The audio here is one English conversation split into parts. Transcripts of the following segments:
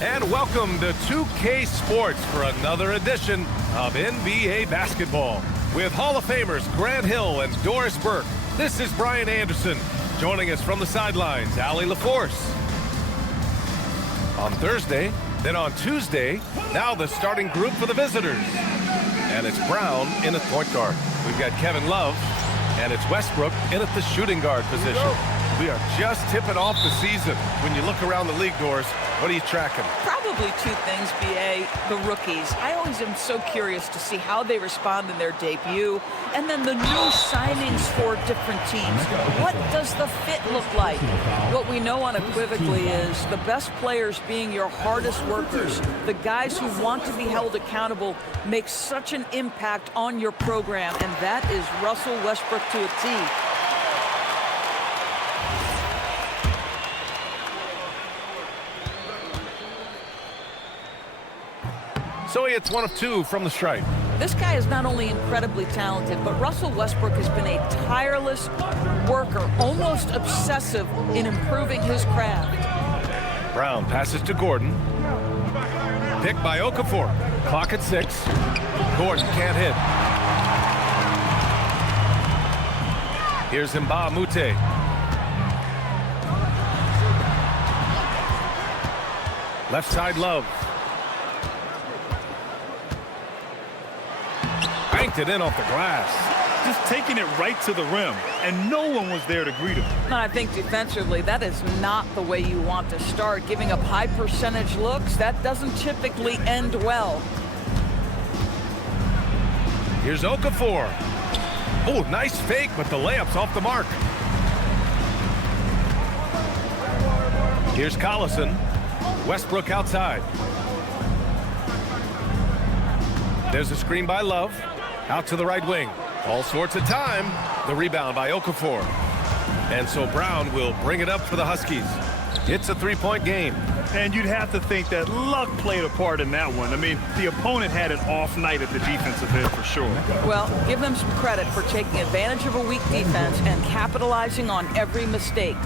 And welcome to 2K Sports for another edition of NBA basketball. With Hall of Famers Grant Hill and Doris Burke, this is Brian Anderson. Joining us from the sidelines, Allie LaForce. On Thursday, then on Tuesday, now the starting group for the visitors. And it's Brown in at point guard. We've got Kevin Love, and it's Westbrook in at the shooting guard position. We are just tipping off the season. When you look around the league, Doors, what are you tracking? Probably two things, B.A. The rookies. I always am so curious to see how they respond in their debut. And then the new signings for different teams. What does the fit look like? What we know unequivocally is the best players being your hardest workers, the guys who want to be held accountable, make such an impact on your program. And that is Russell Westbrook to a T. So he hits one of two from the stripe. This guy is not only incredibly talented, but Russell Westbrook has been a tireless worker, almost obsessive in improving his craft. Brown passes to Gordon. Picked by Okafor. Clock at 6. Gordon can't hit. Here's Mba Mute. Left side Love. Banked it in off the glass. Just taking it right to the rim, and no one was there to greet him. And I think defensively, that is not the way you want to start. Giving up high percentage looks, that doesn't typically end well. Here's Okafor. Oh, nice fake, but the layup's off the mark. Here's Collison. Westbrook outside. There's a screen by Love. Out to the right wing. All sorts of time. The rebound by Okafor. And so Brown will bring it up for the Huskies. It's a three-point game. And you'd have to think that luck played a part in that one. I mean, the opponent had an off night at the defensive end for sure. Well, give them some credit for taking advantage of a weak defense and capitalizing on every mistake.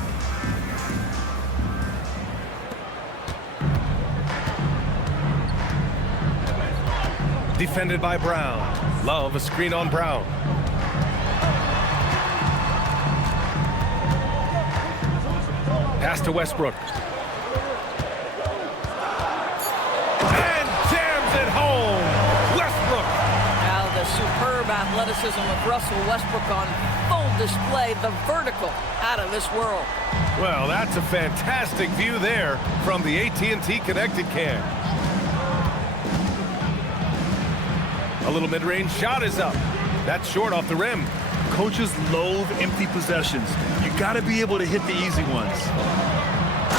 Defended by Brown. Love a screen on Brown. Pass to Westbrook. And jams it home. Westbrook. Now the superb athleticism of Russell Westbrook on full display. The vertical out of this world. Well, that's a fantastic view there from the AT&T Connected Cam. A little mid-range shot is up. That's short off the rim. Coaches loathe empty possessions. You got to be able to hit the easy ones.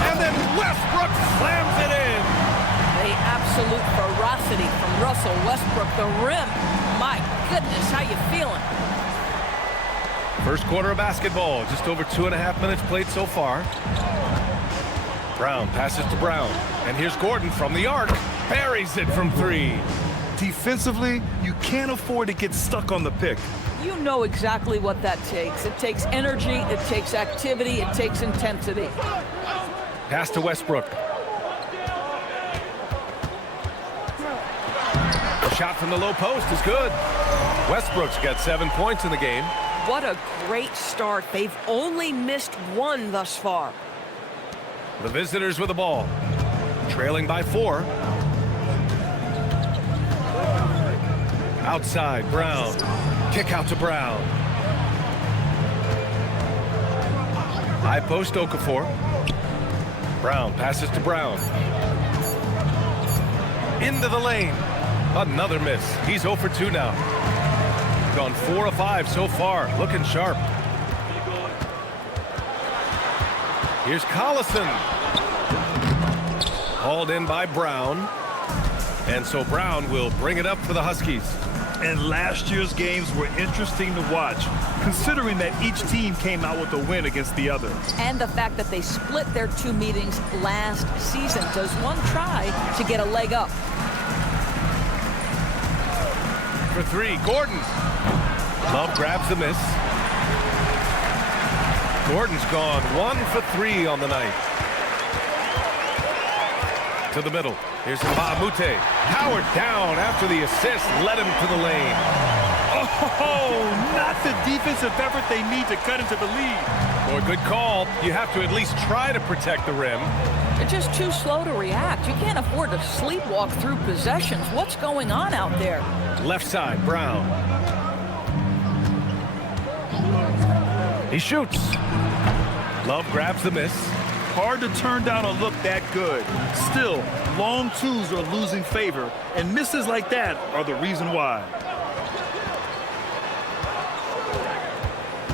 And then Westbrook slams it in. The absolute ferocity from Russell Westbrook. The rim. My goodness, how you feeling? First quarter of basketball. Just over 2.5 minutes played so far. Brown passes to Brown. And here's Gordon from the arc. Buries it from 3. Defensively, you can't afford to get stuck on the pick. You know exactly what that takes. It takes energy, it takes activity, it takes intensity. Pass to Westbrook. The shot from the low post is good. Westbrook's got 7 points in the game. What a great start. They've only missed one thus far. The visitors with the ball. Trailing by 4. Outside, Brown. Kick out to Brown. High post, Okafor. Brown passes to Brown. Into the lane. Another miss. He's 0 for 2 now. Gone 4 of 5 so far. Looking sharp. Here's Collison. Hauled in by Brown. And so Brown will bring it up for the Huskies. And last year's games were interesting to watch, considering that each team came out with a win against the other. And the fact that they split their 2 meetings last season. Does one try to get a leg up? For 3, Gordon. Love grabs the miss. Gordon's gone 1 for 3 on the night. To the middle. Here's Mute. Powered down after the assist. Led him to the lane. Oh, not the defensive effort they need to cut into the lead. Boy, good call. You have to at least try to protect the rim. They're just too slow to react. You can't afford to sleepwalk through possessions. What's going on out there? Left side, Brown. He shoots. Love grabs the miss. Hard to turn down a look that good. Still, long twos are losing favor, and misses like that are the reason why.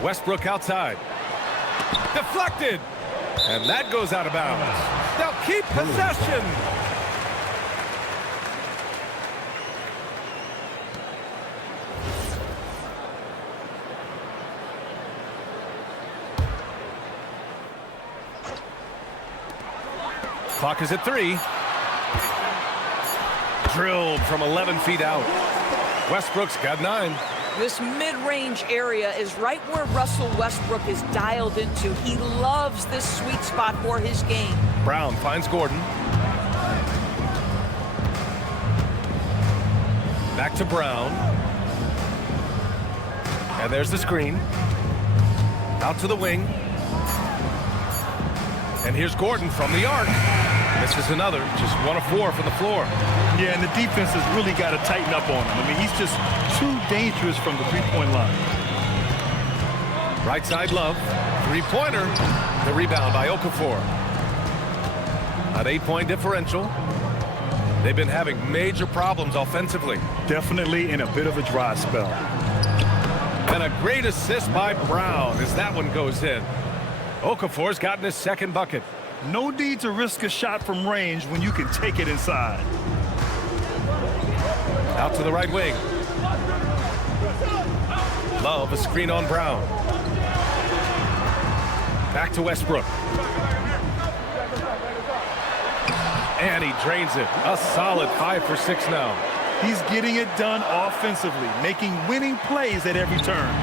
Westbrook outside. Deflected. And that goes out of bounds. They'll keep possession. Clock is at 3. Drilled from 11 feet out. Westbrook's got 9. This mid-range area is right where Russell Westbrook is dialed into. He loves this sweet spot for his game. Brown finds Gordon. Back to Brown. And there's the screen. Out to the wing. And here's Gordon from the arc. This is another, just 1 of 4 from the floor. Yeah, and the defense has really got to tighten up on him. I mean, he's just too dangerous from the three-point line. Right side, Love. Three-pointer. The rebound by Okafor. An 8-point differential. They've been having major problems offensively. Definitely in a bit of a dry spell. And a great assist by Brown as that one goes in. Okafor's gotten his second bucket. No need to risk a shot from range when you can take it inside. Out to the right wing. Love, a screen on Brown. Back to Westbrook. And he drains it. A solid 5 for 6 now. He's getting it done offensively, making winning plays at every turn.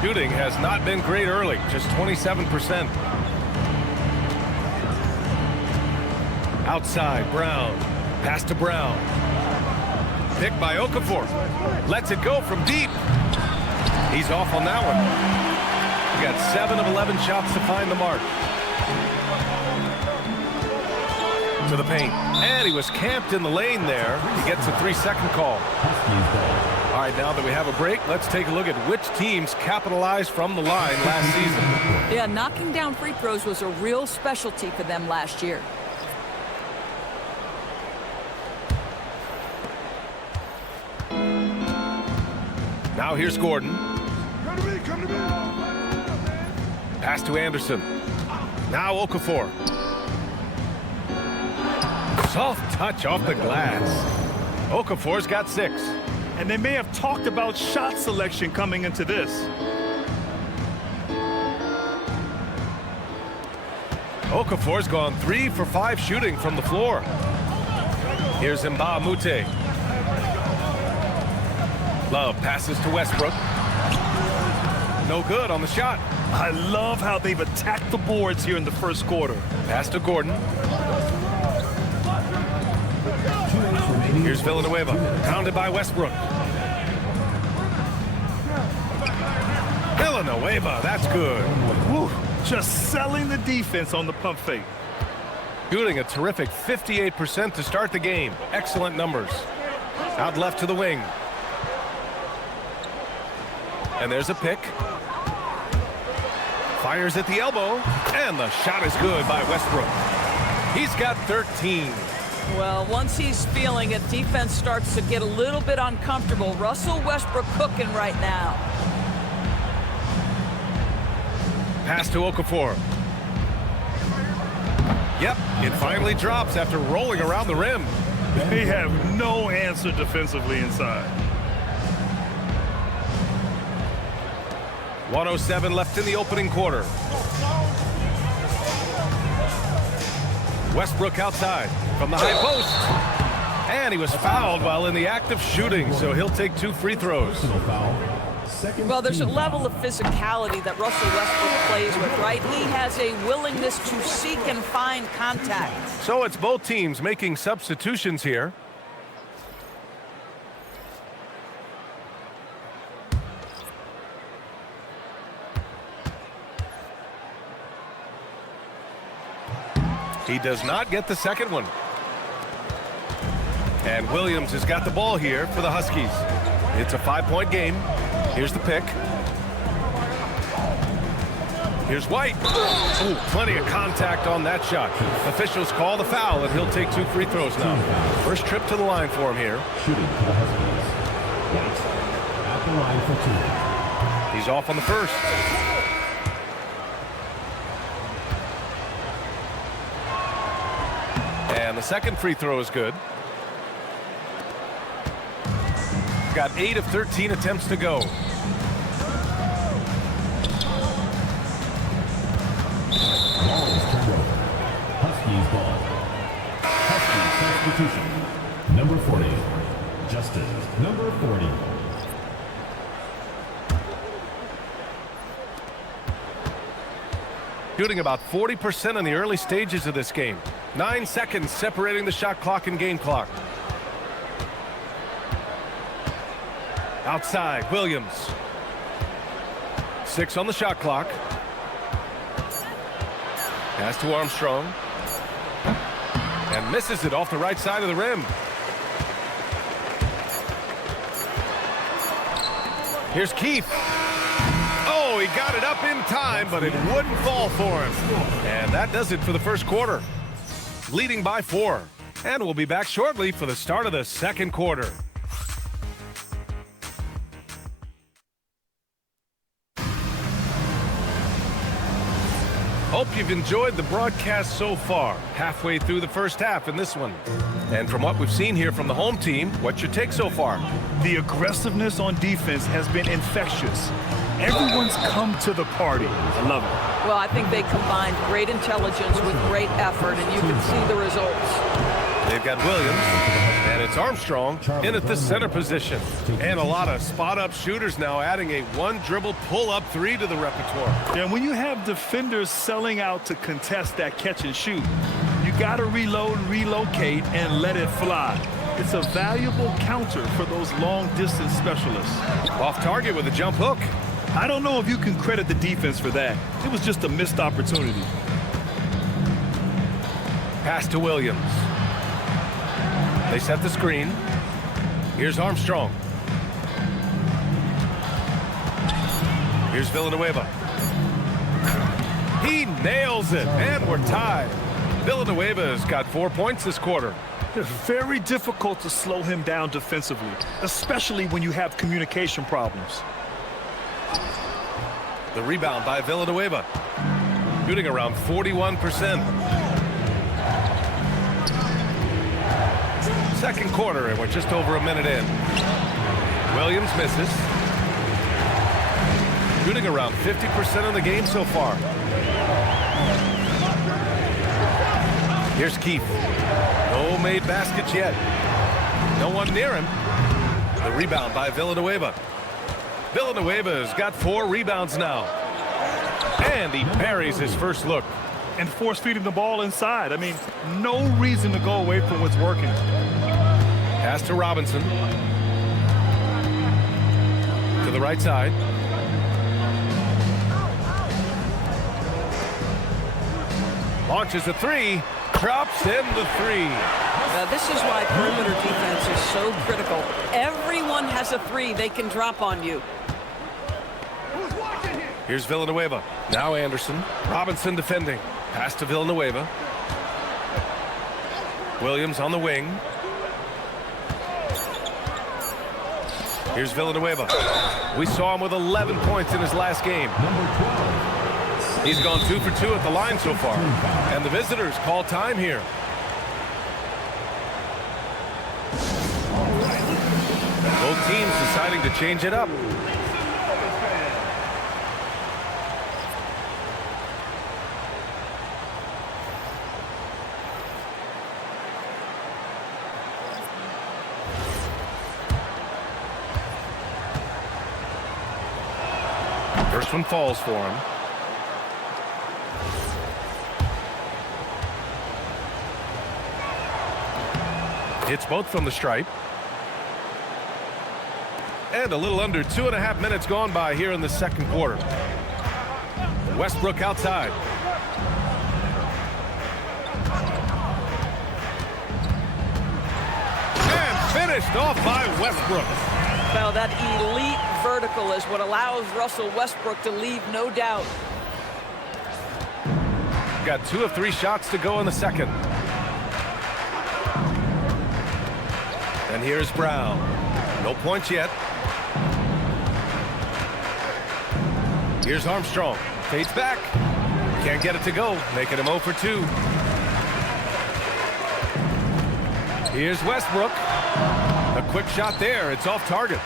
Shooting has not been great early, just 27%. Outside, Brown. Pass to Brown. Picked by Okafor. Lets it go from deep. He's off on that one. He got 7 of 11 shots to find the mark. To the paint. And he was camped in the lane there. He gets a 3-second call. All right, now that we have a break, let's take a look at which teams capitalized from the line last season. Yeah, knocking down free throws was a real specialty for them last year. Now here's Gordon. Pass to Anderson. Now Okafor. Soft touch off the glass. Okafor's got 6. And they may have talked about shot selection coming into this. Okafor's gone 3 for 5 shooting from the floor. Here's Mute. Love passes to Westbrook. No good on the shot. I love how they've attacked the boards here in the first quarter. Pass to Gordon. Here's Villanueva, pounded by Westbrook. Villanueva, that's good. Woo, just selling the defense on the pump fake. Shooting a terrific 58% to start the game. Excellent numbers. Out left to the wing. And there's a pick. Fires at the elbow. And the shot is good by Westbrook. He's got 13. Well, once he's feeling it, defense starts to get a little bit uncomfortable. Russell Westbrook cooking right now. Pass to Okafor. Yep, it finally drops after rolling around the rim. They have no answer defensively inside. 1:07 left in the opening quarter. Westbrook outside from the high post. And he was fouled while in the act of shooting, so he'll take 2 free throws. Well, there's a level of physicality that Russell Westbrook plays with, right? He has a willingness to seek and find contact. So it's both teams making substitutions here. He does not get the second one. And Williams has got the ball here for the Huskies. It's a 5-point game. Here's the pick. Here's White. Oh, plenty of contact on that shot. Officials call the foul, and he'll take 2 free throws now. First trip to the line for him here. Shooting for the Huskies. White at the line for 2. He's off on the first. And the second free throw is good. Got 8 of 13 attempts to go. Ball is turned over. Huskies ball. Huskies substitution. Number 40. Justin. Number 40. Shooting about 40% in the early stages of this game. 9 seconds separating the shot clock and game clock. Outside, Williams. 6 on the shot clock. Pass to Armstrong. And misses it off the right side of the rim. Here's Keith. Oh, he got it up in time, but it wouldn't fall for him. And that does it for the first quarter. Leading by 4. And we'll be back shortly for the start of the second quarter. Hope you've enjoyed the broadcast so far. Halfway through the first half in this one. And from what we've seen here from the home team, what's your take so far? The aggressiveness on defense has been infectious. Everyone's come to the party. I love it. Well, I think they combined great intelligence with great effort, and you can see the results. They've got Williams, and it's Armstrong in at the center position. And a lot of spot-up shooters now, adding a one-dribble pull-up 3 to the repertoire. And when you have defenders selling out to contest that catch and shoot, you got to reload, relocate, and let it fly. It's a valuable counter for those long-distance specialists. Off target with a jump hook. I don't know if you can credit the defense for that. It was just a missed opportunity. Pass to Williams. They set the screen. Here's Armstrong. Here's Villanueva. He nails it, and we're tied. Villanueva's got 4 points this quarter. It's very difficult to slow him down defensively, especially when you have communication problems. The rebound by Villanueva. Shooting around 41%. Second quarter, and we're just over a minute in. Williams misses. Shooting around 50% of the game so far. Here's Keith. No made baskets yet. No one near him. The rebound by Villanueva. Villanueva's got 4 rebounds now. And he buries his first look. And force-feeding the ball inside. I mean, no reason to go away from what's working. Pass to Robinson. To the right side. Launches a 3. Drops in the 3. Now, this is why perimeter defense is so critical. Everyone has a 3 they can drop on you. Here's Villanueva. Now Anderson. Robinson defending. Pass to Villanueva. Williams on the wing. Here's Villanueva. We saw him with 11 points in his last game. He's gone 2 for 2 at the line so far. And the visitors call time here. Both teams deciding to change it up. First one falls for him. Hits both from the stripe. And a little under 2.5 minutes gone by here in the second quarter. Westbrook outside. And finished off by Westbrook. Well, that elite vertical is what allows Russell Westbrook to leave no doubt. Got 2 of 3 shots to go in the second. And here's Brown. No points yet. Here's Armstrong. Fades back. Can't get it to go. Making him 0 for 2. Here's Westbrook. A quick shot there. It's off target.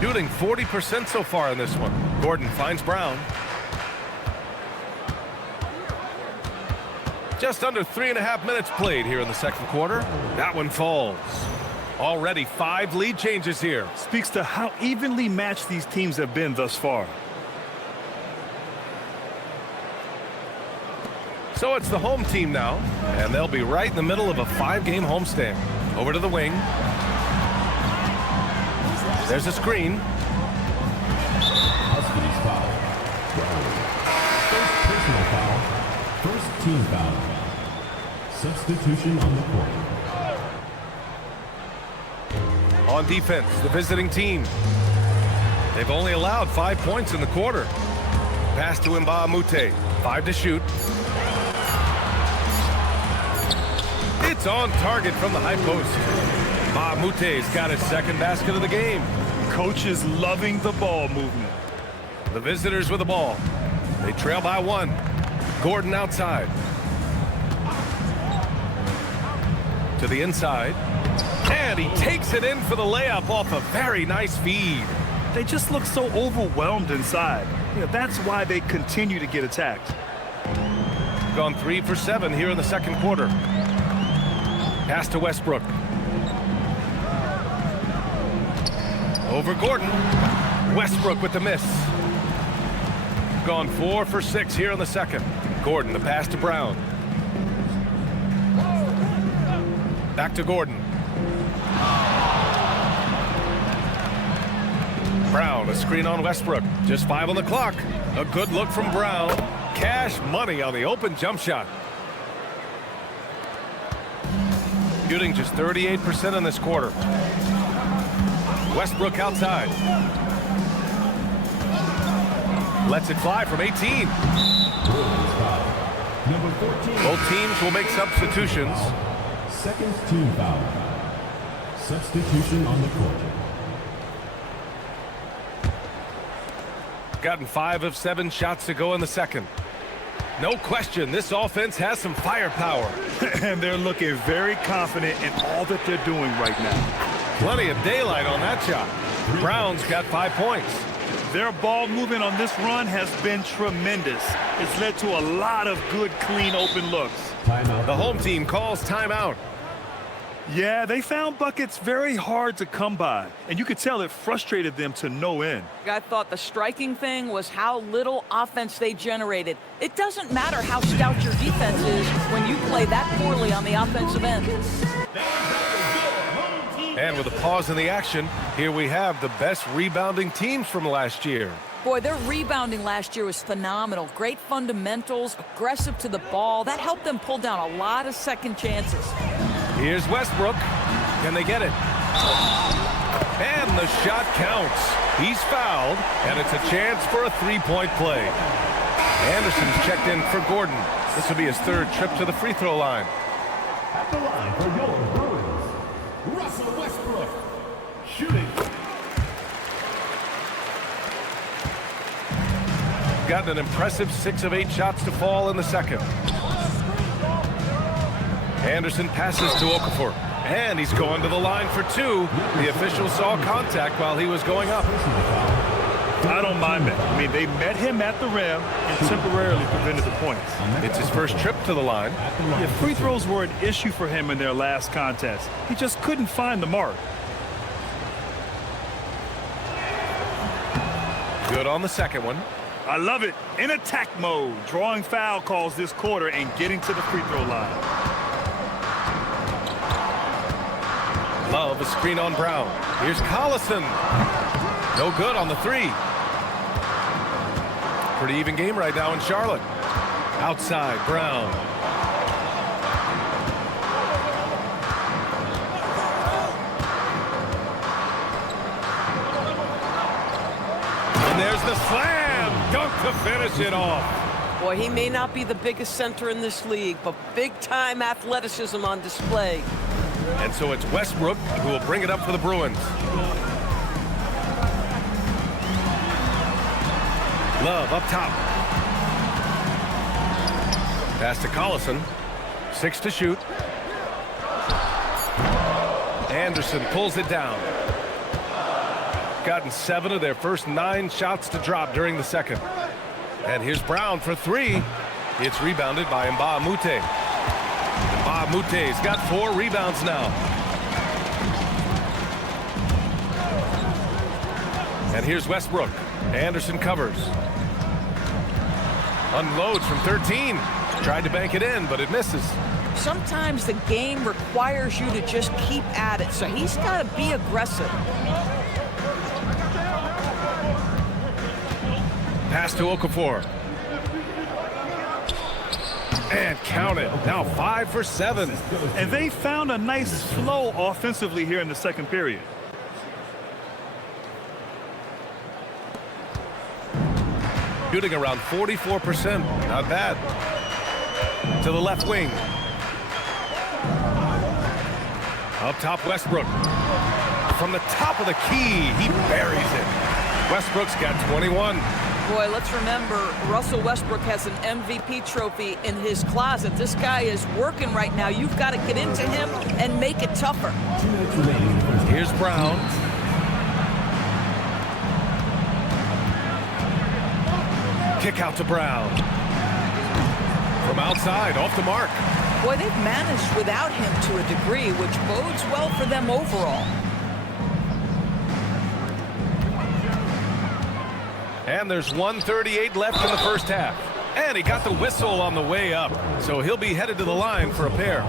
Shooting 40% so far in this one. Gordon finds Brown. Just under 3.5 minutes played here in the second quarter. That one falls. Already 5 lead changes here. Speaks to how evenly matched these teams have been thus far. So it's the home team now, and they'll be right in the middle of a 5-game homestand. Over to the wing. There's a screen. Huskies foul. First personal foul. First team foul. Substitution on the court. On defense, the visiting team. They've only allowed 5 points in the quarter. Pass to Mute. 5 to shoot. It's on target from the high post. Mute's got his second basket of the game. Coach is loving the ball movement. The visitors with the ball. They trail by 1. Gordon outside. To the inside. And he takes it in for the layup off a very nice feed. They just look so overwhelmed inside. That's why they continue to get attacked. Gone 3 for 7 here in the second quarter. Pass to Westbrook. Over Gordon. Westbrook with the miss. Gone 4 for 6 here in the second. Gordon, the pass to Brown. Back to Gordon. Brown, a screen on Westbrook. Just 5 on the clock. A good look from Brown. Cash money on the open jump shot. Shooting just 38% in this quarter. Westbrook outside. Lets it fly from 18. Number 14. Both teams will make substitutions. Second team foul. Substitution on the court. Gotten 5 of 7 shots to go in the second. No question, this offense has some firepower. And they're looking very confident in all that they're doing right now. Plenty of daylight on that shot. Brown's got 5 points. Their ball movement on this run has been tremendous. It's led to a lot of good, clean, open looks. Timeout. The home team calls timeout. Yeah, they found buckets very hard to come by, and you could tell it frustrated them to no end. I thought the striking thing was how little offense they generated. It doesn't matter how stout your defense is when you play that poorly on the offensive end. And with a pause in the action, here we have the best rebounding teams from last year. Boy, their rebounding last year was phenomenal. Great fundamentals, aggressive to the ball. That helped them pull down a lot of second chances. Here's Westbrook. Can they get it? And the shot counts. He's fouled, and it's a chance for a 3-point play. Anderson's checked in for Gordon. This will be his 3rd trip to the free throw line. At the line for your Bruins, Russell Westbrook. Shooting. Gotten an impressive 6 of 8 shots to fall in the second. Anderson passes to Okafor. And he's going to the line for 2. The official saw contact while he was going up. I don't mind that. I mean, they met him at the rim and temporarily prevented the points. It's his first trip to the line. Yeah, free throws were an issue for him in their last contest. He just couldn't find the mark. Good on the second one. I love it. In attack mode, drawing foul calls this quarter and getting to the free throw line. Love a screen on Brown. Here's Collison. No good on the three. Pretty even game right now in Charlotte. Outside, Brown. And there's the slam. Dunk to finish it off. Boy, he may not be the biggest center in this league, but big-time athleticism on display. And so it's Westbrook who will bring it up for the Bruins. Love up top. Pass to Collison. 6 to shoot. Anderson pulls it down. Gotten 7 of their first 9 shots to drop during the second. And here's Brown for 3. It's rebounded by Mbah-a-Moute. Mbah-a-Moute's got 4 rebounds now. And here's Westbrook. Anderson covers. Unloads from 13. Tried to bank it in, but it misses. Sometimes the game requires you to just keep at it, so he's got to be aggressive. Pass to Okafor. And count it. Now 5 for 7. And they found a nice flow offensively here in the second period. Shooting around 44%. Not bad. To the left wing. Up top, Westbrook. From the top of the key, he buries it. Westbrook's got 21. Boy, let's remember, Russell Westbrook has an MVP trophy in his closet. This guy is working right now. You've got to get into him and make it tougher. Here's Brown. Kick out to Brown. From outside, off the mark. Boy, they've managed without him to a degree, which bodes well for them overall. And there's 1:38 left in the first half. And he got the whistle on the way up. So he'll be headed to the line for a pair.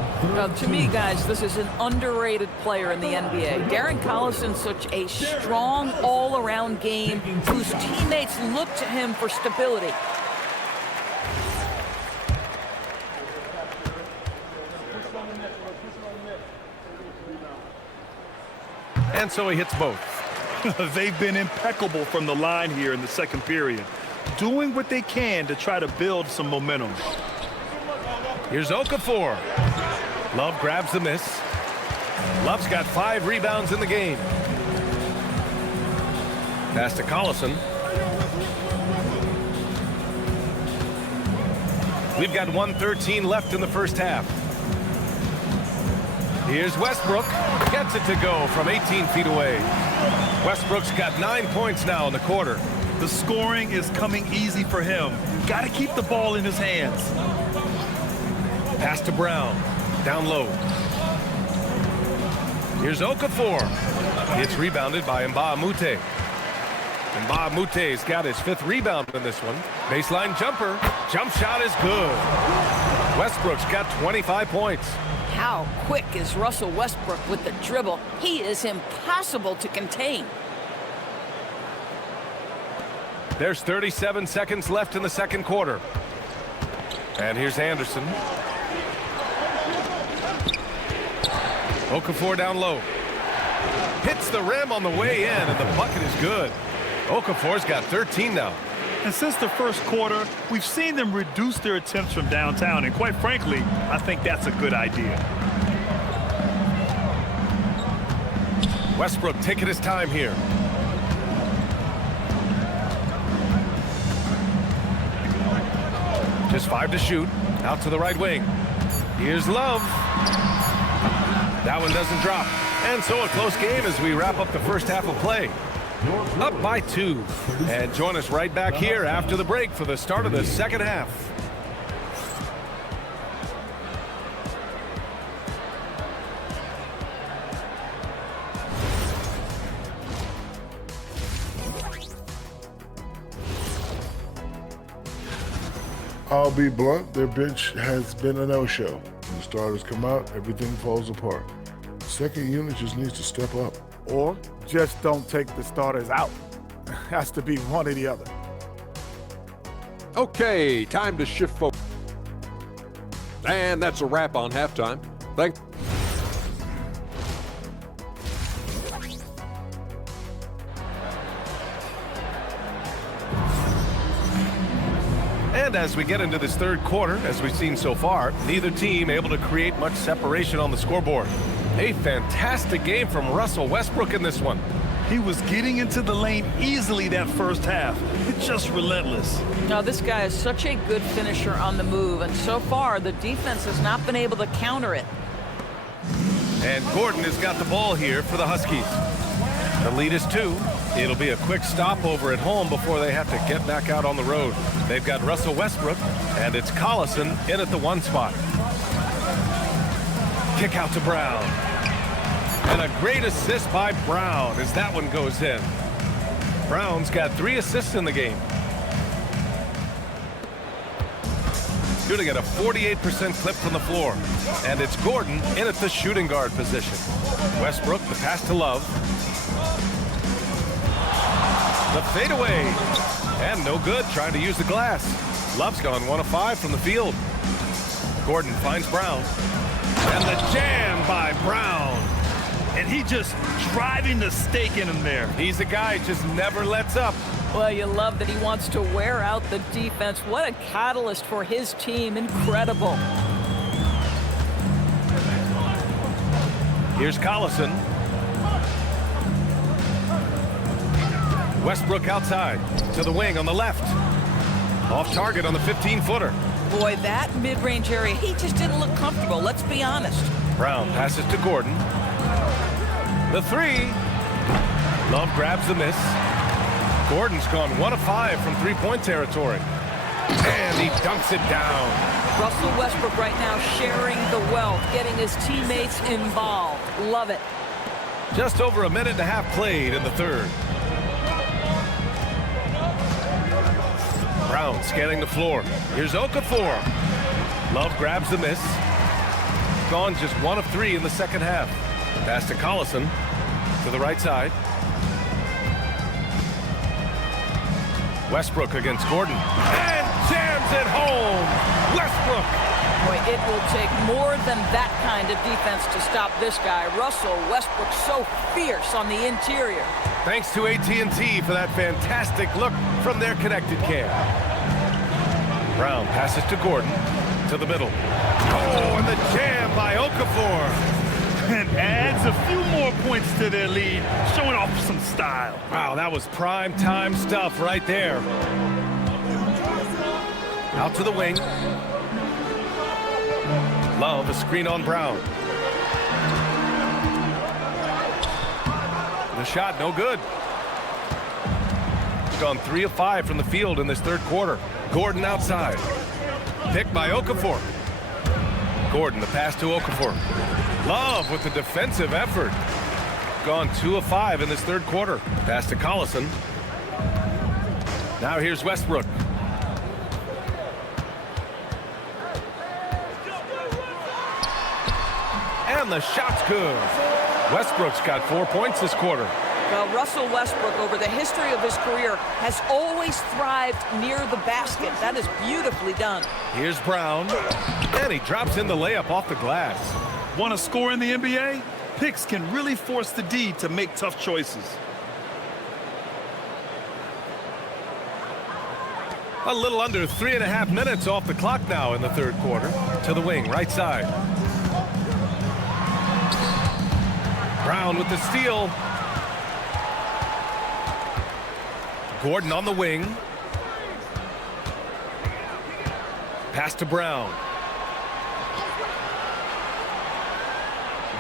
To me, guys, this is an underrated player in the NBA. Darren Collison's such a strong all-around game whose teammates look to him for stability. And so he hits both. They've been impeccable from the line here in the second period, doing what they can to try to build some momentum. Here's Okafor. Love grabs the miss. Love's got 5 rebounds in the game. Pass to Collison. We've got 1:13 left in the first half. Here's Westbrook. Gets it to go from 18 feet away. Westbrook's got 9 points now in the quarter. The scoring is coming easy for him. Got to keep the ball in his hands. Pass to Brown. Down low. Here's Okafor. It's rebounded by Mbah-a-Moute. Mbah-a-Moute's got his 5th rebound in this one. Baseline jumper. Jump shot is good. Westbrook's got 25 points. How quick is Russell Westbrook with the dribble? He is impossible to contain. There's 37 seconds left in the second quarter. And here's Anderson. Okafor down low. Hits the rim on the way in, and the bucket is good. Okafor's got 13 now. And since the first quarter, we've seen them reduce their attempts from downtown, and quite frankly, I think that's a good idea. Westbrook taking his time here. Just 5 to shoot. Out to the right wing. Here's Love. That one doesn't drop. And so a close game as we wrap up the first half of play. Up by 2. And join us right back here after the break for the start of the second half. I'll be blunt, their bench has been a no-show. When the starters come out, everything falls apart. The second unit just needs to step up. Or just don't take the starters out. Has to be one or the other. Okay, time to shift focus. And that's a wrap on halftime. Thanks. And as we get into this third quarter, as we've seen so far, neither team able to create much separation on the scoreboard. A fantastic game from Russell Westbrook in this one. He was getting into the lane easily that first half. It's just relentless. Now, this guy is such a good finisher on the move, and so far the defense has not been able to counter it. And Gordon has got the ball here for the Huskies. The lead is 2. It'll be a quick stopover at home before they have to get back out on the road. They've got Russell Westbrook, and it's Collison in at the 1 spot. Kick out to Brown. And a great assist by Brown as that one goes in. Brown's got 3 assists in the game. Shooting at a 48% clip from the floor. And it's Gordon in at the shooting guard position. Westbrook, the pass to Love. The fadeaway. And no good, trying to use the glass. Love's gone 1 of 5 from the field. Gordon finds Brown. And the jam by Brown. And he just driving the stake in him there. He's a guy who just never lets up. Well, you love that he wants to wear out the defense. What a catalyst for his team. Incredible. Here's Collison. Westbrook outside to the wing on the left. Off target on the 15-footer. Boy, that mid-range area, he just didn't look comfortable. Let's be honest. Brown passes to Gordon. The 3. Love grabs the miss. Gordon's gone 1 of 5 from 3-point territory. And he dunks it down. Russell Westbrook right now sharing the wealth, getting his teammates involved. Love it. Just over a minute and a half played in the third. Brown scanning the floor. Here's Okafor. Love grabs the miss. Gone just 1 of 3 in the second half. Pass to Collison to the right side. Westbrook against Gordon. And jams it home. Westbrook. Boy, it will take more than that kind of defense to stop this guy. Russell Westbrook so fierce on the interior. Thanks to AT&T for that fantastic look from their connected cam. Brown passes to Gordon to the middle. Oh, and the jam by Okafor. And adds a few more points to their lead, showing off some style. Wow, that was prime time stuff right there. Out to the wing. Love, a screen on Brown. The shot, no good. He's gone 3 of 5 from the field in this third quarter. Gordon outside. Picked by Okafor. Gordon, the pass to Okafor. Love with the defensive effort. Gone 2 of 5 in this third quarter. Pass to Collison. Now here's Westbrook. And the shot's good. Westbrook's got 4 points this quarter. Well, Russell Westbrook, over the history of his career, has always thrived near the basket. That is beautifully done. Here's Brown. And he drops in the layup off the glass. Want to score in the NBA? Picks can really force the D to make tough choices. A little under 3.5 minutes off the clock now in the third quarter. To the wing, right side. Brown with the steal. Gordon on the wing. Pass to Brown.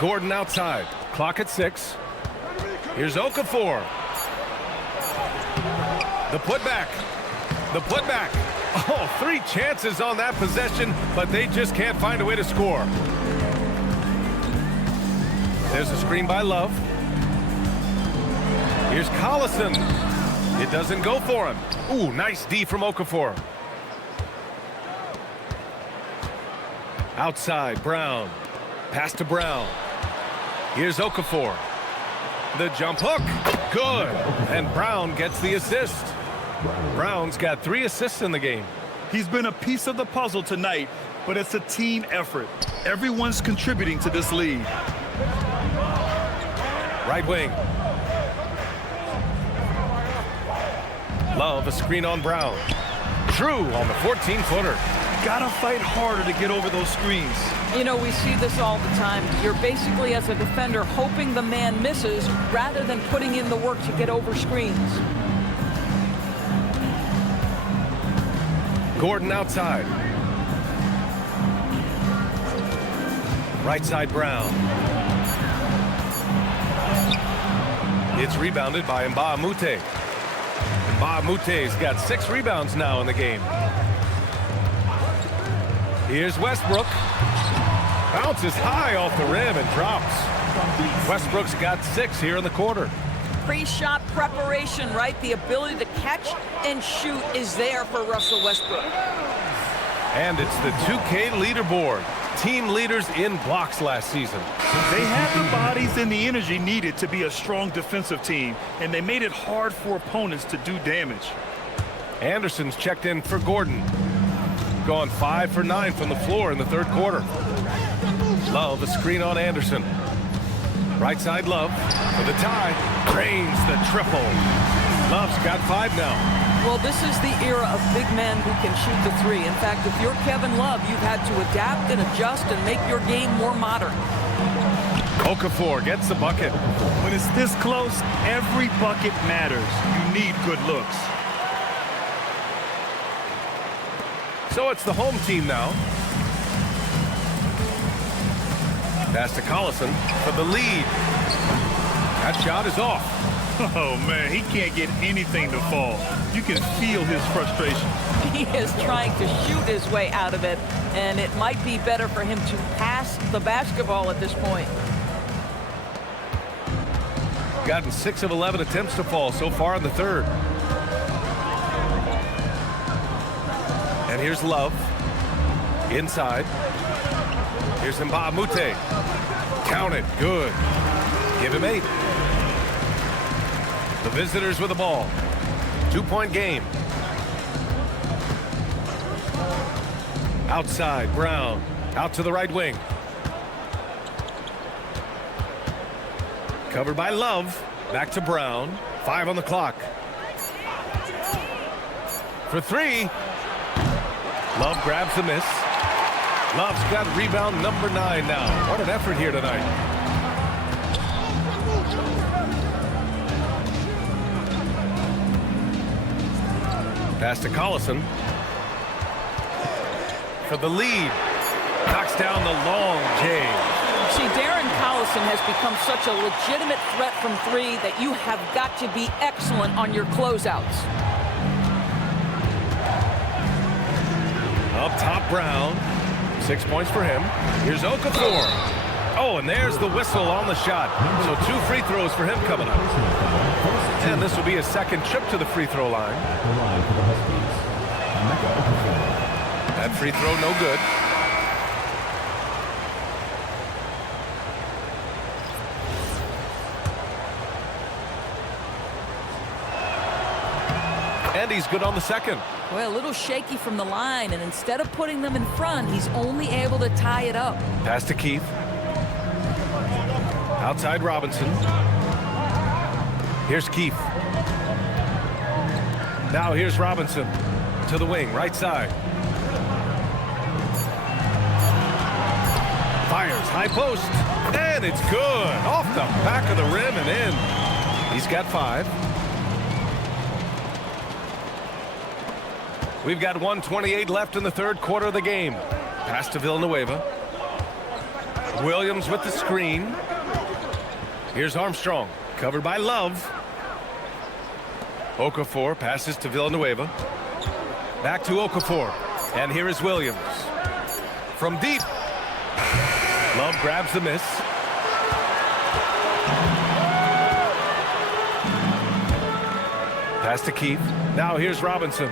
Gordon outside. Clock at 6. Here's Okafor. The putback. The putback. Oh, 3 chances on that possession, but they just can't find a way to score. There's a screen by Love. Here's Collison. It doesn't go for him. Ooh, nice D from Okafor. Outside, Brown. Pass to Brown. Here's Okafor. The jump hook. Good. And Brown gets the assist. Brown's got 3 assists in the game. He's been a piece of the puzzle tonight, but it's a team effort. Everyone's contributing to this lead. Right wing. Love, a screen on Brown. Drew on the 14-footer. Gotta fight harder to get over those screens. You know, we see this all the time. You're basically, as a defender, hoping the man misses rather than putting in the work to get over screens. Gordon outside. Right side, Brown. It's rebounded by Mbamute. Mbamute's got 6 rebounds now in the game. Here's Westbrook. Bounces high off the rim and drops. Westbrook's got 6 here in the quarter. Pre-shot preparation, right? The ability to catch and shoot is there for Russell Westbrook. And it's the 2K leaderboard. Team leaders in blocks last season. They had the bodies and the energy needed to be a strong defensive team, and they made it hard for opponents to do damage. Anderson's checked in for Gordon. Gone 5 for 9 from the floor in the third quarter. Love, a screen on Anderson. Right side, Love for the tie. Drains the triple. Love's got 5 now. Well, this is the era of big men who can shoot the 3. In fact, if you're Kevin Love, you've had to adapt and adjust and make your game more modern. Okafor gets the bucket. When it's this close, every bucket matters. You need good looks. So it's the home team now. Pass to Collison for the lead. That shot is off. Oh, man, he can't get anything to fall. You can feel his frustration. He is trying to shoot his way out of it, and it might be better for him to pass the basketball at this point. Gotten 6 of 11 attempts to fall so far in the third. And here's Love. Inside. Here's Mbamute. Count it. Good. Give him 8. The visitors with the ball. 2-point game. Outside, Brown. Out to the right wing. Covered by Love. Back to Brown. 5 on the clock. For 3. Love grabs the miss. Love's got rebound number 9 now. What an effort here tonight. Pass to Collison. For the lead. Knocks down the long J. See, Darren Collison has become such a legitimate threat from 3 that you have got to be excellent on your closeouts. Up top, Brown. 6 points for him. Here's Okafor. Oh, and there's the whistle on the shot. So 2 free throws for him coming up. And this will be his second trip to the free throw line. That free throw no good. And he's good on the second. Well, a little shaky from the line, and instead of putting them in front, he's only able to tie it up. Pass to Keith. Outside Robinson. Here's Keith. Now here's Robinson to the wing, right side. Fires, high post, and it's good. Off the back of the rim and in. He's got 5. We've got 1:28 left in the third quarter of the game. Pass to Villanueva. Williams with the screen. Here's Armstrong, covered by Love. Okafor passes to Villanueva. Back to Okafor. And here is Williams. From deep. Love grabs the miss. Pass to Keith. Now here's Robinson.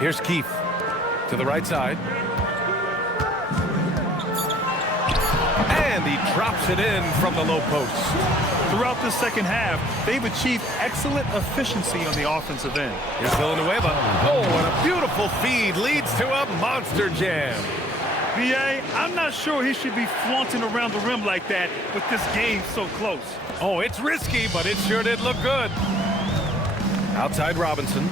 Here's Keith. To the right side. And he drops it in from the low post. Throughout the second half, they've achieved excellent efficiency on the offensive end. Here's Villanueva. Oh, and a beautiful feed leads to a monster jam. B.A., I'm not sure he should be flaunting around the rim like that with this game so close. Oh, it's risky, but it sure did look good. Outside Robinson.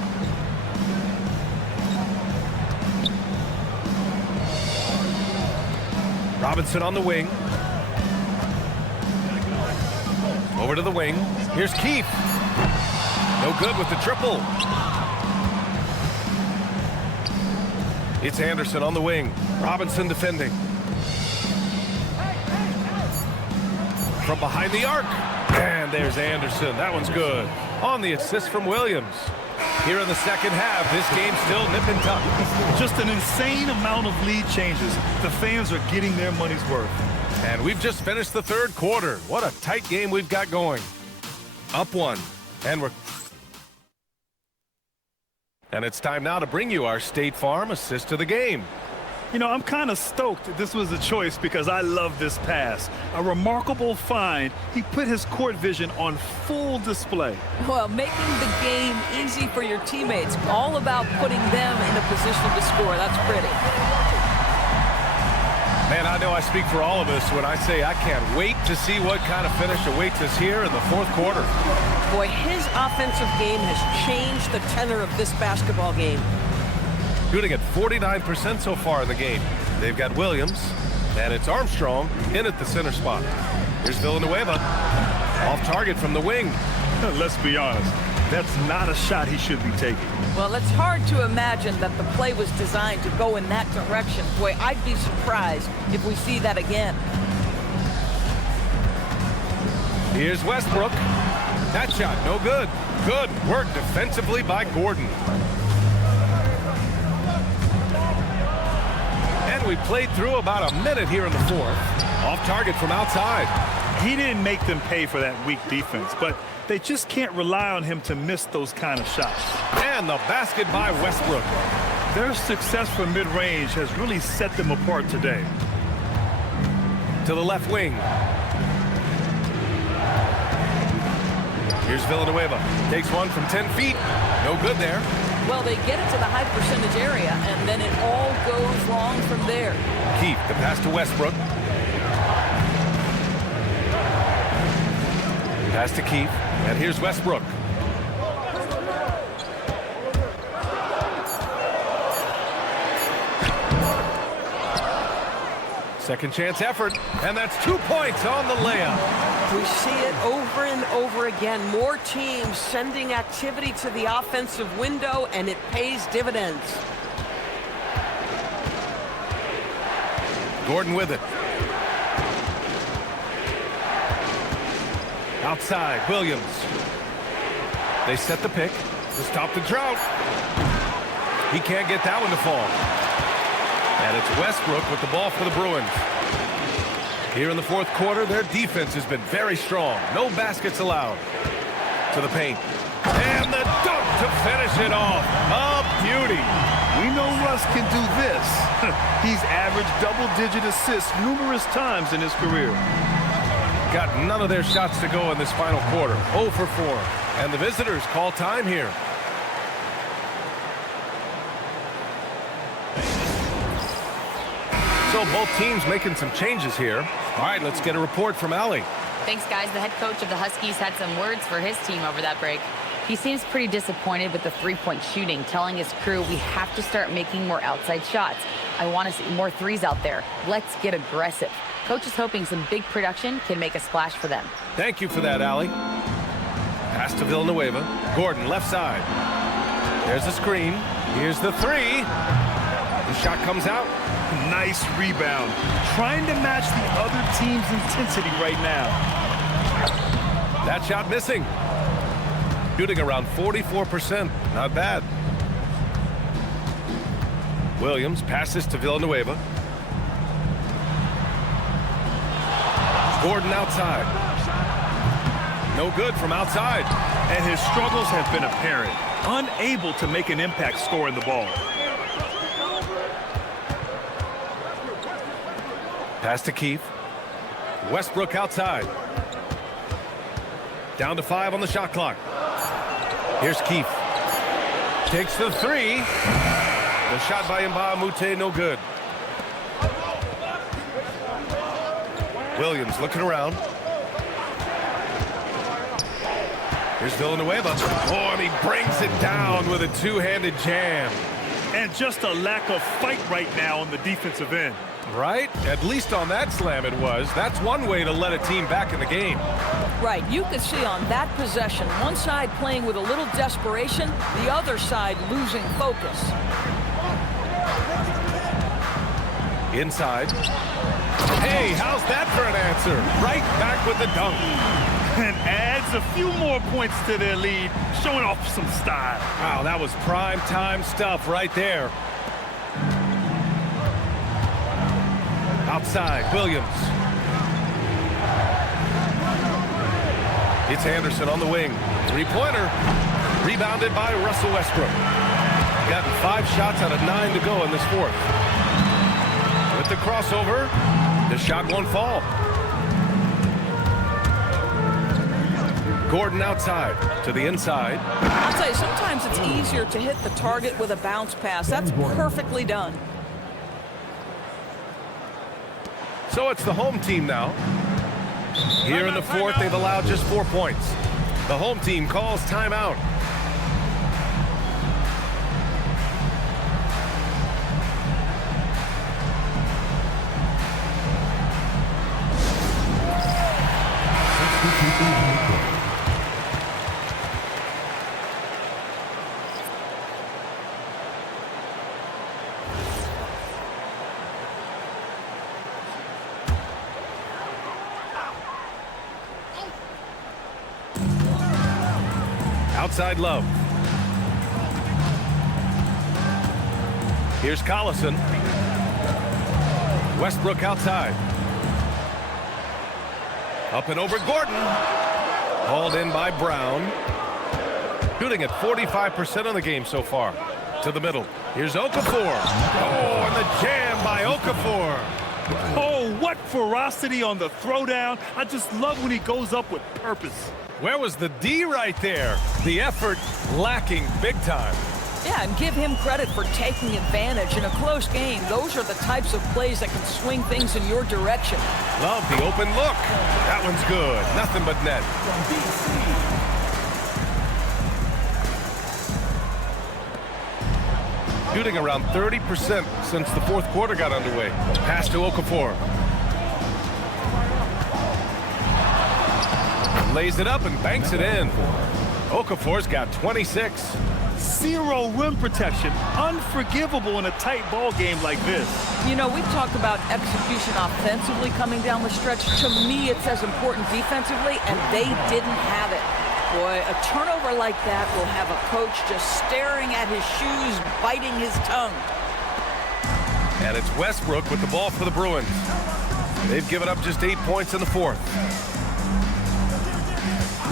Robinson on the wing. Over to the wing. Here's Keefe. No good with the triple. It's Anderson on the wing. Robinson defending. From behind the arc. And there's Anderson. That one's good. On the assist from Williams. Here in the second half, this game's still nip and tuck. Just an insane amount of lead changes. The fans are getting their money's worth. And we've just finished the third quarter. What a tight game we've got going. Up one. And it's time now to bring you our State Farm assist of the game. You know, I'm kind of stoked this was a choice because I love this pass. A remarkable find. He put his court vision on full display. Well, making the game easy for your teammates. All about putting them in a position to score. That's pretty. Man, I know I speak for all of us when I say I can't wait to see what kind of finish awaits us here in the fourth quarter. Boy, his offensive game has changed the tenor of this basketball game. Shooting at 49% so far in the game. They've got Williams, and it's Armstrong in at the center spot. Here's Villanueva. Off target from the wing. Let's be honest. That's not a shot he should be taking. Well, it's hard to imagine that the play was designed to go in that direction. Boy, I'd be surprised if we see that again. Here's Westbrook. That shot, no good. Good work defensively by Gordon. And we played through about a minute here in the fourth. Off target from outside. He didn't make them pay for that weak defense, but they just can't rely on him to miss those kind of shots. And the basket by Westbrook. Their success from mid-range has really set them apart today. To the left wing. Here's Villanueva. Takes one from 10 feet. No good there. Well, they get it to the high percentage area, and then it all goes wrong from there. Keefe, the pass to Westbrook. Pass to Keefe, and here's Westbrook. Second chance effort, and that's 2 points on the layup. We see it over and over again. More teams sending activity to the offensive window, and it pays dividends. Gordon with it. Outside, Williams. They set the pick to stop the drought. He can't get that one to fall. And it's Westbrook with the ball for the Bruins. Here in the fourth quarter, their defense has been very strong. No baskets allowed. To the paint. And the dunk to finish it off. A beauty. We know Russ can do this. He's averaged double-digit assists numerous times in his career. Got none of their shots to go in this final quarter. 0 for 4. And the visitors call time here. So both teams making some changes here. All right, let's get a report from Allie. Thanks, guys. The head coach of the Huskies had some words for his team over that break. He seems pretty disappointed with the three-point shooting, telling his crew we have to start making more outside shots. I want to see more threes out there. Let's get aggressive. Coach is hoping some big production can make a splash for them. Thank you for that, Allie. Pass to Villanueva. Gordon, left side. There's the screen. Here's the three. The shot comes out. Nice rebound. Trying to match the other team's intensity right now. That shot missing. Shooting around 44%. Not bad. Williams passes to Villanueva. Gordon outside. No good from outside. And his struggles have been apparent. Unable to make an impact scoring the ball. Pass to Keith. Westbrook outside. Down to 5 on the shot clock. Here's Keith. Takes the 3. The shot by Mbamute, no good. Williams looking around. Here's Villanueva. Oh, and he brings it down with a two-handed jam. And just a lack of fight right now on the defensive end. Right? At least on that slam it was. That's one way to let a team back in the game. Right, you can see on that possession, one side playing with a little desperation, the other side losing focus. Inside. Hey, how's that for an answer? Right back with the dunk. And adds a few more points to their lead, showing off some style. Wow, that was prime time stuff right there. Outside, Williams. It's Anderson on the wing. Three-pointer. Rebounded by Russell Westbrook. Gotten 5 shots out of 9 to go in this fourth. With the crossover, the shot won't fall. Gordon outside to the inside. I'll tell you, sometimes it's easier to hit the target with a bounce pass. That's perfectly done. So it's the home team now. Here in the fourth, they've allowed just 4 points. The home team calls timeout. Outside Love. Here's Collison. Westbrook outside. Up and over Gordon. Hauled in by Brown. Shooting at 45% of the game so far. To the middle. Here's Okafor. Oh, and the jam by Okafor. Oh, what ferocity on the throwdown. I just love when he goes up with purpose. Where was the D right there? The effort lacking big time. Yeah, and give him credit for taking advantage in a close game. Those are the types of plays that can swing things in your direction. Love the open look. That one's good. Nothing but net. Shooting around 30% since the fourth quarter got underway. Pass to Okafor. Lays it up and banks it in. Okafor's got 26. Zero rim protection. Unforgivable in a tight ball game like this. You know, we talk about execution offensively coming down the stretch. To me, it's as important defensively, and they didn't have it. Boy, a turnover like that will have a coach just staring at his shoes, biting his tongue. And it's Westbrook with the ball for the Bruins. They've given up just 8 points in the fourth.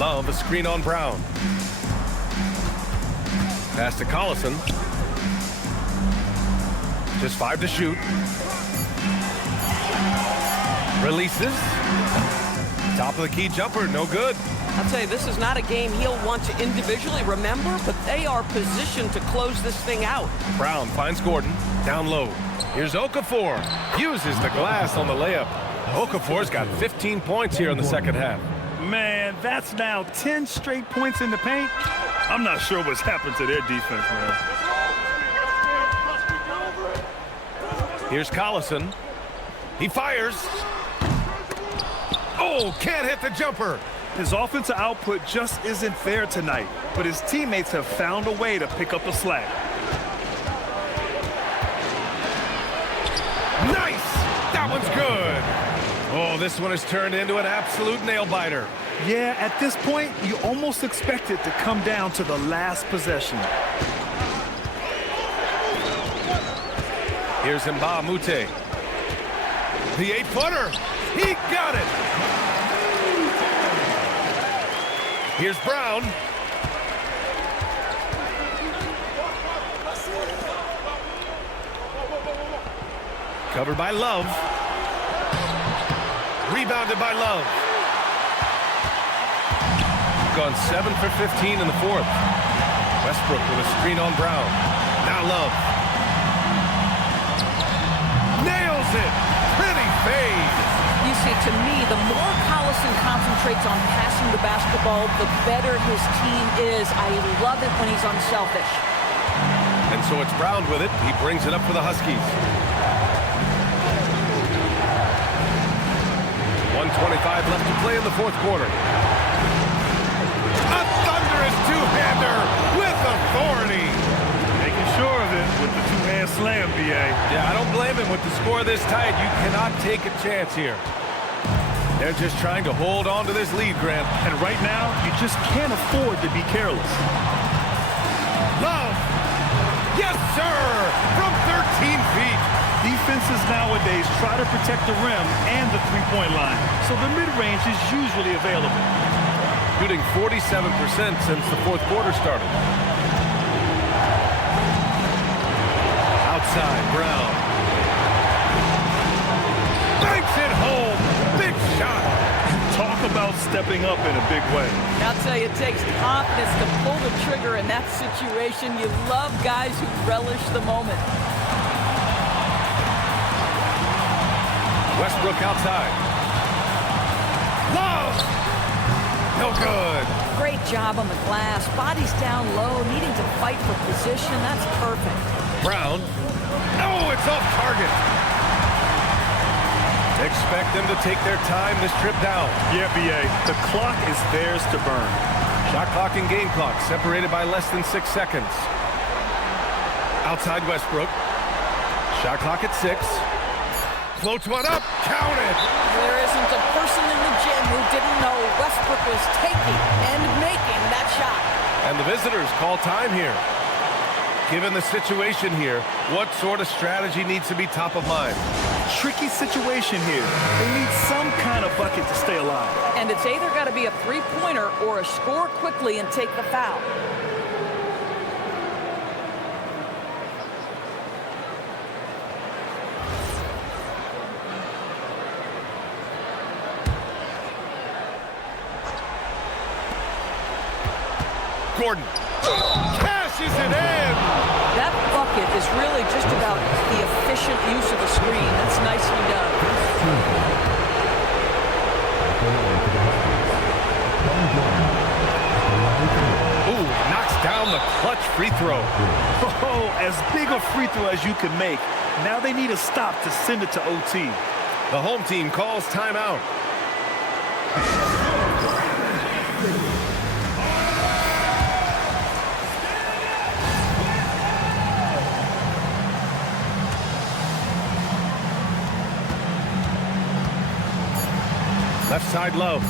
Love, a screen on Brown. Pass to Collison. Just 5 to shoot. Releases. Top of the key jumper, no good. I'll tell you, this is not a game he'll want to individually remember, but they are positioned to close this thing out. Brown finds Gordon. Down low. Here's Okafor. Uses the glass on the layup. Okafor's got 15 points here in the second half. Man, that's now 10 straight points in the paint. I'm not sure what's happened to their defense, man. Here's Collison. He fires. Oh, can't hit the jumper. His offensive output just isn't there tonight, but his teammates have found a way to pick up the slack. Nice! That one's good. Oh, this one has turned into an absolute nail-biter. Yeah, at this point, you almost expect it to come down to the last possession. Here's Mbamute. The 8-footer. He got it. Here's Brown. Covered by Love. Rebounded by Love. Gone 7 for 15 in the fourth. Westbrook with a screen on Brown. Now Love. Nails it. Pretty fade. You see, to me, the more Collison concentrates on passing the basketball, the better his team is. I love it when he's unselfish. And so it's Brown with it. He brings it up for the Huskies. 1:25 left to play in the fourth quarter. A thunderous two-hander with authority. Making sure of it with the two-hand slam, B.A. Yeah, I don't blame him with the score this tight. You cannot take a chance here. They're just trying to hold on to this lead, Grant. And right now, you just can't afford to be careless. Love! Yes, sir! From 13 feet. Defenses nowadays try to protect the rim and the three-point line, so the mid-range is usually available. Shooting 47% since the fourth quarter started. Outside, Brown. Banks it home. Big shot. Talk about stepping up in a big way. I'll tell you, it takes confidence to pull the trigger in that situation. You love guys who relish the moment. Westbrook outside. Love! No good. Great job on the glass. Body's down low, needing to fight for position. That's perfect. Brown. No, it's off target. Expect them to take their time this trip down. Yeah, B.A. The clock is theirs to burn. Shot clock and game clock separated by less than 6 seconds. Outside Westbrook. Shot clock at 6. Floats one up. Count it. There isn't a person in the gym who didn't know Westbrook was taking and making that shot. And the visitors call time here. Given the situation here, what sort of strategy needs to be top of mind? Tricky situation here. They need some kind of bucket to stay alive. And it's either got to be a three-pointer or a score quickly and take the foul. Gordon cashes it in. That bucket is really just about the efficient use of the screen. That's nicely done. Ooh, knocks down the clutch free throw. Oh, as big a free throw as you can make. Now they need a stop to send it to OT. The home team calls timeout. Left side, Love.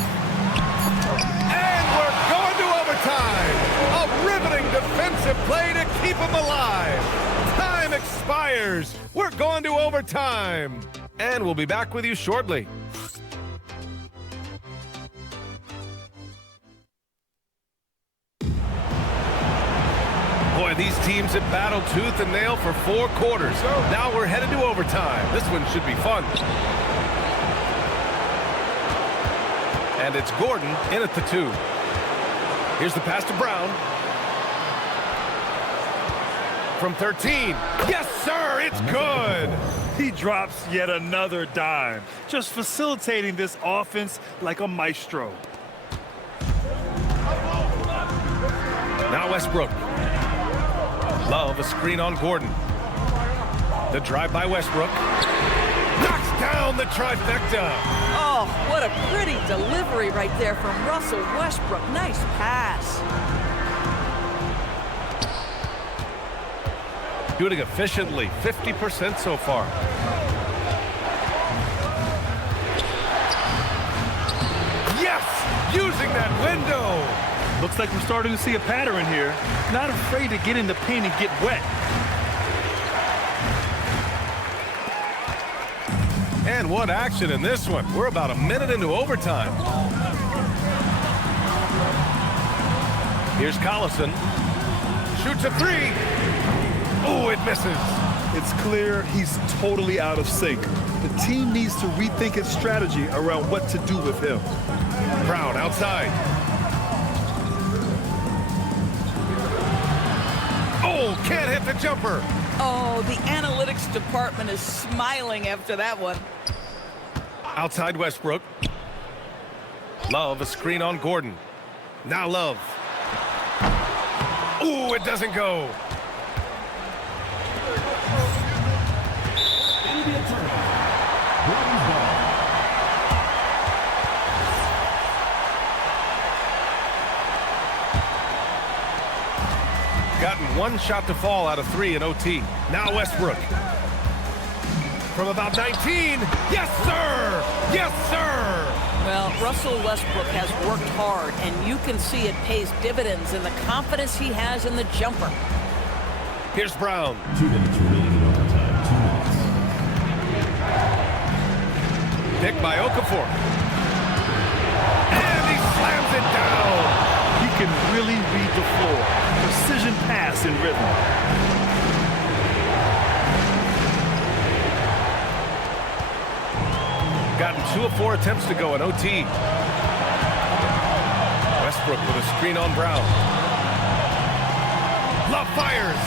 And we're going to overtime. A riveting defensive play to keep them alive. Time expires. We're going to overtime. And we'll be back with you shortly. Boy, these teams have battled tooth and nail for 4 quarters. Now we're headed to overtime. This one should be fun. And it's Gordon in at the 2. Here's the pass to Brown. From 13. Yes, sir, it's good. He drops yet another dime, just facilitating this offense like a maestro. Now Westbrook. Love, a screen on Gordon. The drive by Westbrook. Knocks down the trifecta. Oh, what a pretty delivery right there from Russell Westbrook. Nice pass. Shooting efficiently, 50% so far. Yes! Using that window! Looks like we're starting to see a pattern here. Not afraid to get in the paint and get wet. And what action in this one. We're about a minute into overtime. Here's Collison. Shoots a 3. Oh, it misses. It's clear he's totally out of sync. The team needs to rethink its strategy around what to do with him. Brown outside. Oh, can't hit the jumper. Oh, the analytics department is smiling after that one. Outside Westbrook. Love, a screen on Gordon. Now Love. Ooh, it doesn't go. Indian tournament. Bruins ball. Gotten one shot to fall out of 3 in OT. Now Westbrook. From about 19. Yes, sir! Yes, sir! Well, Russell Westbrook has worked hard, and you can see it pays dividends in the confidence he has in the jumper. Here's Brown. 2 minutes remaining in overtime. 2 minutes. Picked by Okafor. And he slams it down. He can really read the floor. Precision pass in rhythm. Gotten 2 of 4 attempts to go in OT. Westbrook with a screen on Brown. Love fires.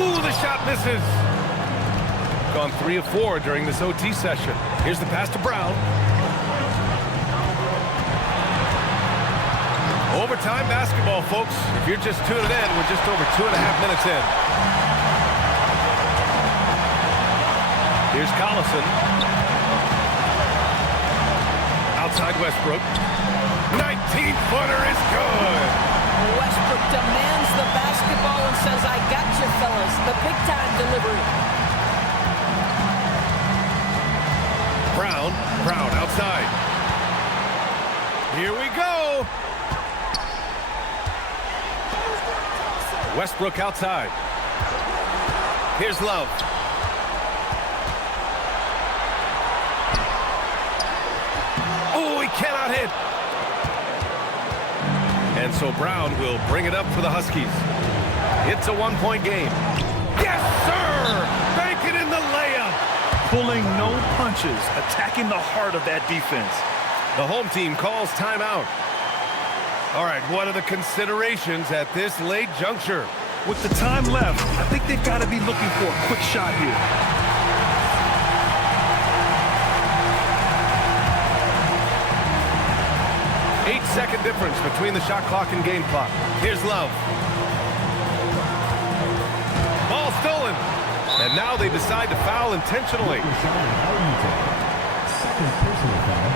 Ooh, the shot misses. Gone 3 of 4 during this OT session. Here's the pass to Brown. Overtime basketball, folks. If you're just tuning in, we're just over 2.5 minutes in. Here's Collison. Outside Westbrook. 19-footer is good. Westbrook demands the basketball and says, I got you, fellas. The big-time delivery. Brown outside. Here we go. Westbrook outside. Here's Love. Oh, he cannot hit. And so Brown will bring it up for the Huskies. It's a 1-point game. Yes, sir! Bank it in the layup. Pulling no punches, attacking the heart of that defense. The home team calls timeout. All right, what are the considerations at this late juncture? With the time left, I think they've got to be looking for a quick shot here. Eight-second difference between the shot clock and game clock. Here's Love. Ball stolen. And now they decide to foul intentionally. Second personal foul.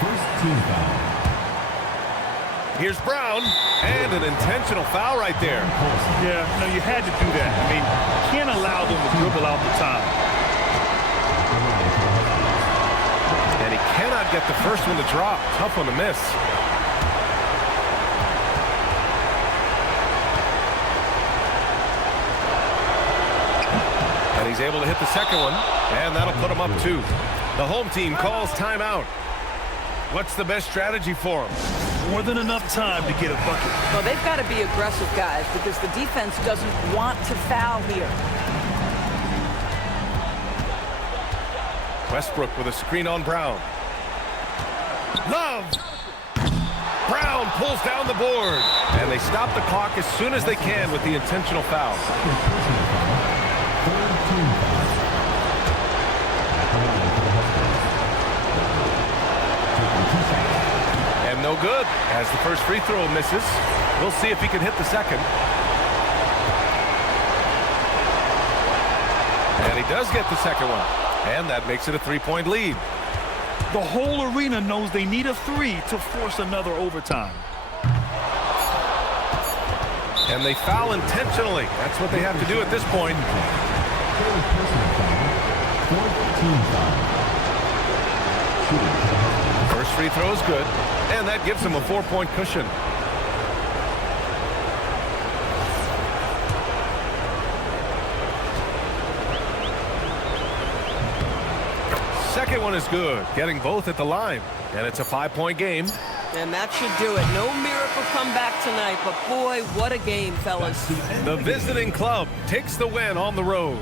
First team foul. Here's Brown, and an intentional foul right there. Yeah, no, you had to do that. I mean, you can't allow them to dribble out the time. And he cannot get the first one to drop. Tough one to miss. And he's able to hit the second one, and that'll put him up 2. The home team calls timeout. What's the best strategy for him? More than enough time to get a bucket. Well, they've got to be aggressive, guys, because the defense doesn't want to foul here. Westbrook with a screen on Brown. Love! Brown pulls down the board. And they stop the clock as soon as they can with the intentional foul. Third team foul. And no good, as the first free throw misses. We'll see if he can hit the second. And he does get the second one. And that makes it a 3-point lead. The whole arena knows they need a 3 to force another overtime. And they foul intentionally. That's what they have to do at this point. Third personal foul. Fourth team foul. Shooting to the Huskies. First free throw is good. And that gives him a 4-point cushion. Second one is good, getting both at the line. And it's a 5-point game. And that should do it. No miracle comeback tonight, but boy, what a game, fellas. The visiting club takes the win on the road.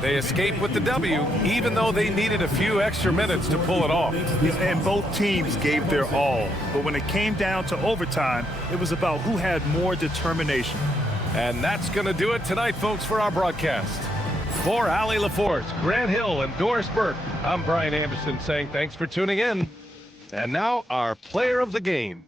They escaped with the W, even though they needed a few extra minutes to pull it off. And both teams gave their all. But when it came down to overtime, it was about who had more determination. And that's going to do it tonight, folks, for our broadcast. For Allie LaForce, Grant Hill, and Doris Burke, I'm Brian Anderson saying thanks for tuning in. And now our player of the game.